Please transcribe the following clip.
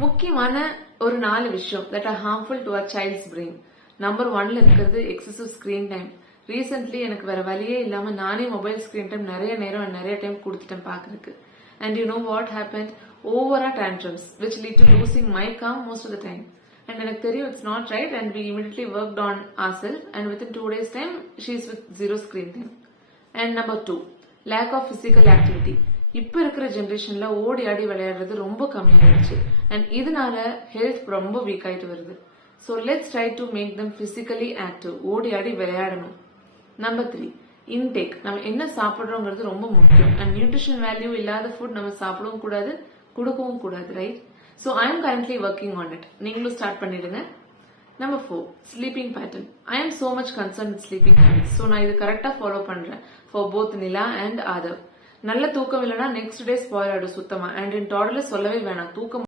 முக்கியமான ஒரு 4 விஷயம் that are harmful to our child's brain. Number 1ல இருக்கிறது excessive screen time. ரீசென்ட்லி எனக்கு வேற வழியே இல்லாம நானே மொபைல் ஸ்கிரீன் டைம் நிறைய டைம் கொடுத்துட்டேன் பாக்குறதுக்கு. And you know what happened? Over tantrums, which lead to losing my calm most of the time. And எனக்கு தெரியும் it's not right, and we immediately worked on ourselves, and within 2 days time she's with 0 screen time. And number 2, lack of physical activity. இப்ப இருக்கிற ஜெனரேஷன்ல ஓடி ஆடி விளையாடுறது ரொம்ப கம்மியாயிடுச்சு, and இதனால health ரொம்ப வீக் ஆயிட்டு வருது. So let's try to make them physically active. ஓடி ஆடி விளையாடணும். Number 3, intake. நம்ம என்ன சாப்பிடுறோங்கிறது ரொம்ப முக்கியம், and நியூட்ரிஷன் வேல்யூ இல்லாத ஃபுட் நம்ம சாப்பிடவும் கூடாது, கொடுக்கவும் கூடாது, right? So I am currently working on it. நீங்களும் ஸ்டார்ட் பண்ணிடுங்க. Number 4, sleeping pattern. I am so much concerned with sleeping habits. So நான் இது கரெக்டா ஃபாலோ பண்றேன் for both Nila and Aadhav. நல்ல தூக்கம் இல்லைன்னா நெக்ஸ்ட் டே ஸ்பாயில் ஆயிடும் சுத்தமா, அண்ட் இன் டாடர்ல சொல்லவே வேணாம். தூக்கம்